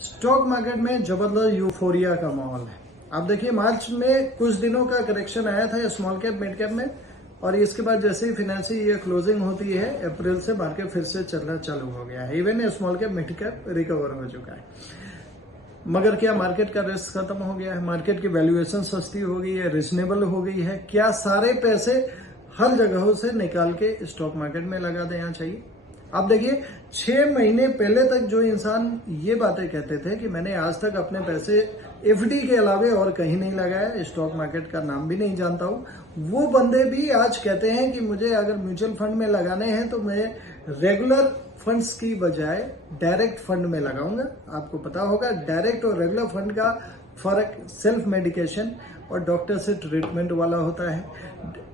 Stock market में जबरदस्त euphoria का माहौल है। आप देखिए मार्च में कुछ दिनों का करेक्शन आया था स्मॉल कैप मिड कैप में, और इसके बाद जैसे ही फाइनेंशियल ईयर क्लोजिंग होती है अप्रैल से मार्केट फिर से चलना चालू हो गया है। Even small cap mid cap recover हो चुका है। मगर क्या मार्केट का रिस्क खत्म हो गया है? मार्केट की वैल्यूएशन सस्ती हो गई है, रिजनेबल हो गई है? क्या सारे पैसे हर जगहों से निकाल के स्टॉक मार्केट में लगा देना चाहिए? आप देखिए 6 महीने पहले तक जो इंसान ये बातें कहते थे कि मैंने आज तक अपने पैसे एफडी के अलावे और कहीं नहीं लगाया, स्टॉक मार्केट का नाम भी नहीं जानता हूं, वो बंदे भी आज कहते हैं कि मुझे अगर म्यूचुअल फंड में लगाने हैं तो मैं रेगुलर फंड्स की बजाय डायरेक्ट फंड में लगाऊंगा। आपको पता होगा डायरेक्ट और रेगुलर फंड का फर्क सेल्फ मेडिकेशन और डॉक्टर से ट्रीटमेंट वाला होता है।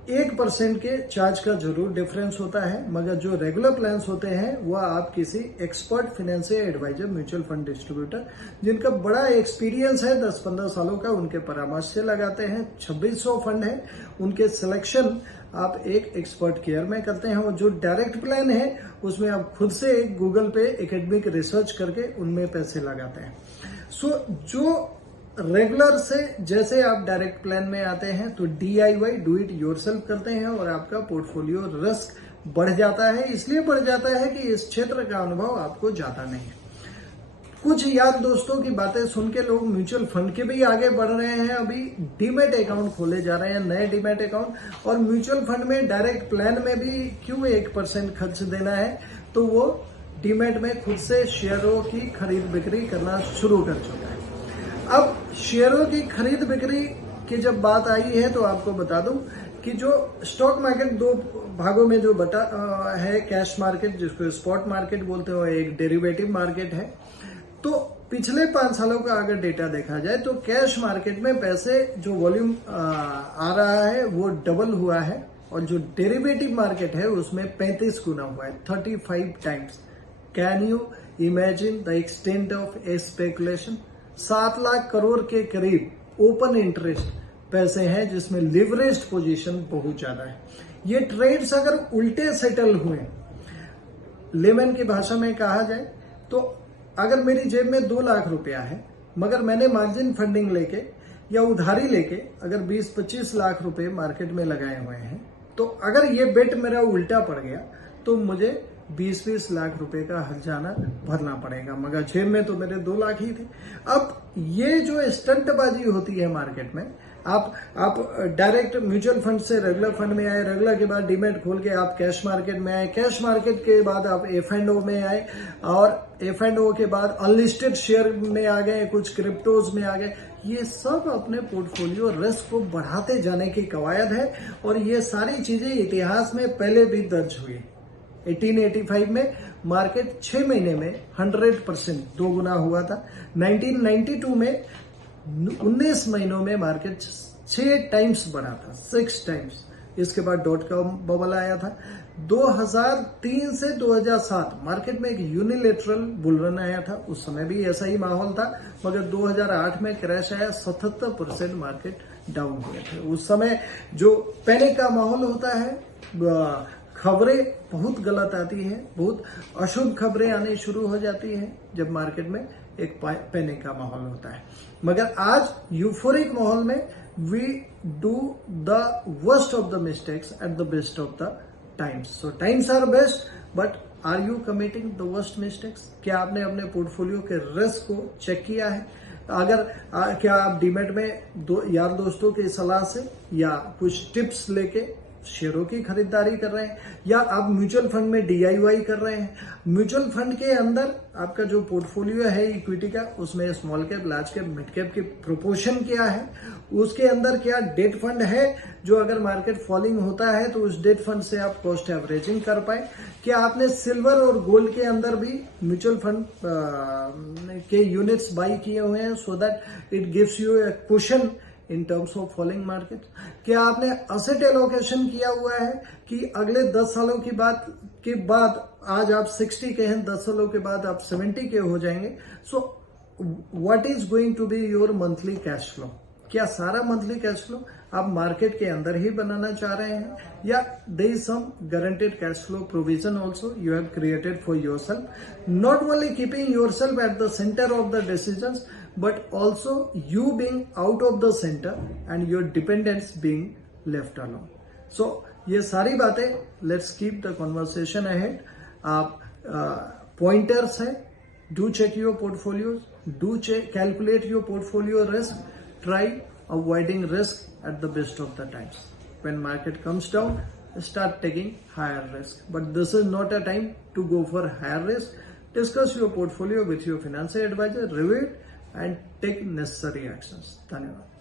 1% के चार्ज का जरूर डिफरेंस होता है, मगर जो रेगुलर प्लान्स होते हैं वह आप किसी expert financial advisor mutual fund distributor जिनका बड़ा एक्सपीरियंस है 10-15 सालों का, उनके परामर्श से लगाते हैं। 2600 फंड है, उनके सिलेक्शन आप एक एक्सपर्ट केयर में करते हैं। और जो डायरेक्ट प्लान है उसमें आप खुद से गूगल पे एकेडमिक रिसर्च करके उनमें पैसे लगाते हैं। सो जो रेगुलर से जैसे आप डायरेक्ट प्लान में आते हैं तो DIY डू इट योरसेल्फ करते हैं और आपका पोर्टफोलियो रिस्क बढ़ जाता है। इसलिए बढ़ जाता है कि इस क्षेत्र का अनुभव आपको ज्यादा नहीं है। कुछ यार दोस्तों की बातें सुन के लोग म्यूचुअल फंड के भी आगे बढ़ रहे हैं। अभी डीमैट अकाउंट खोले जा रहे हैं, नए डीमैट अकाउंट, और म्यूचुअल फंड में डायरेक्ट प्लान में भी क्यों 1% खर्च देना है, तो वो डीमैट में खुद से शेयरों की खरीद बिक्री करना शुरू कर चुका है। अब शेयरों की खरीद बिक्री की जब बात आई है तो आपको बता दूं कि जो स्टॉक मार्केट दो भागों में जो बटा है, कैश मार्केट जिसको स्पॉट मार्केट बोलते हो, एक डेरिवेटिव मार्केट है। तो पिछले 5 सालों का अगर डेटा देखा जाए तो कैश मार्केट में पैसे जो वॉल्यूम आ रहा है वो डबल हुआ है, और जो डेरिवेटिव मार्केट है उसमें 35 गुना हुआ है, 35 times. Can you imagine the extent of A speculation? 7 lakh crore के करीब ओपन इंटरेस्ट पैसे हैं जिसमें लिवरेज्ड पोजीशन बहुत ज्यादा है। ये ट्रेड्स अगर उल्टे सेटल हुए, लेमन की भाषा में कहा जाए तो अगर मेरी जेब में 2 लाख रुपया है मगर मैंने मार्जिन फंडिंग लेके या उधारी लेके अगर 20-25 लाख रुपए मार्केट में लगाए हुए हैं, तो अगर ये बेट मेरा उल्टा पड़ गया तो मुझे 20-20 लाख रुपए का हर्जाना भरना पड़ेगा, मगर जेब में तो मेरे 2 लाख ही थे। अब ये जो स्टंटबाजी होती है मार्केट में, आप डायरेक्ट म्यूचुअल फंड से रेगुलर फंड में आए, रेगुलर के बाद डीमैट खोल के आप कैश मार्केट में आए, कैश मार्केट के बाद आप F&O में आए, और F&O के बाद अनलिस्टेड शेयर में आ गए, कुछ क्रिप्टोज में आ गए। ये सब अपने पोर्टफोलियो रिस्क को बढ़ाते जाने की कवायद है, और ये सारी चीजें इतिहास में पहले भी दर्ज हुई। 1885 में मार्केट 6 महीने में 100% 2 गुना हुआ था। 1992 में 19 महीनों में मार्केट 6 टाइम्स बढ़ा था, 6 टाइम्स। इसके बाद .com बबल आया था। 2003 से 2007 मार्केट में एक यूनिलेटरल बुलरन आया था, उस समय भी ऐसा ही माहौल था, मगर 2008 में क्रैश आया, 77% मार्केट डाउन हुए थे। उस समय जो पैनिक का माहौल होता है, खबरें बहुत गलत आती है, बहुत अशुभ खबरें आनी शुरू हो जाती है जब मार्केट में एक पैनिक का माहौल होता है। मगर आज यूफोरिक माहौल में we do the worst of the mistakes at the best of the times. So times are best, but are you committing the worst mistakes? क्या आपने अपने पोर्टफोलियो के रिस्क को चेक किया है? अगर क्या आप डीमैट में यार दोस्तों की सलाह से या कुछ टिप्स लेके शेयरों की खरीदारी कर रहे हैं, या आप म्यूचुअल फंड में DIY कर रहे हैं? म्यूचुअल फंड के अंदर आपका जो पोर्टफोलियो है इक्विटी का, उसमें small cap, large cap, mid cap की प्रोपोर्शन क्या है? उसके अंदर क्या डेट फंड है जो अगर मार्केट फॉलिंग होता है तो उस डेट फंड से आप कॉस्ट एवरेजिंग कर पाए? क्या आपने सिल्वर और गोल्ड के अंदर भी म्यूचुअल फंड के यूनिट्स बाई किए हुए हैं so that it gives U A cushion in terms of falling market? क्या आपने असेट एलोकेशन किया हुआ है कि अगले 10 सालों की बात के बाद, आज आप 60 के हैं, 10 सालों के बाद आप 70 के हो जाएंगे? So what is going to be your monthly cash flow? क्या सारा मंथली कैश फ्लो आप मार्केट के अंदर ही बनाना चाह रहे हैं, या there is some guaranteed cash flow provision also you have created for yourself, not only keeping yourself at the centre of the decisions but also you being out of the center and your dependents being left alone. So ये सारी बातें let's keep the conversation ahead. आप pointers है, do check your portfolios, do check, calculate your portfolio risk, try avoiding risk at the best of the times. When market comes down, start taking higher risk. But this is not a time to go for higher risk. Discuss your portfolio with your financial advisor, review it and take necessary actions. धन्यवाद.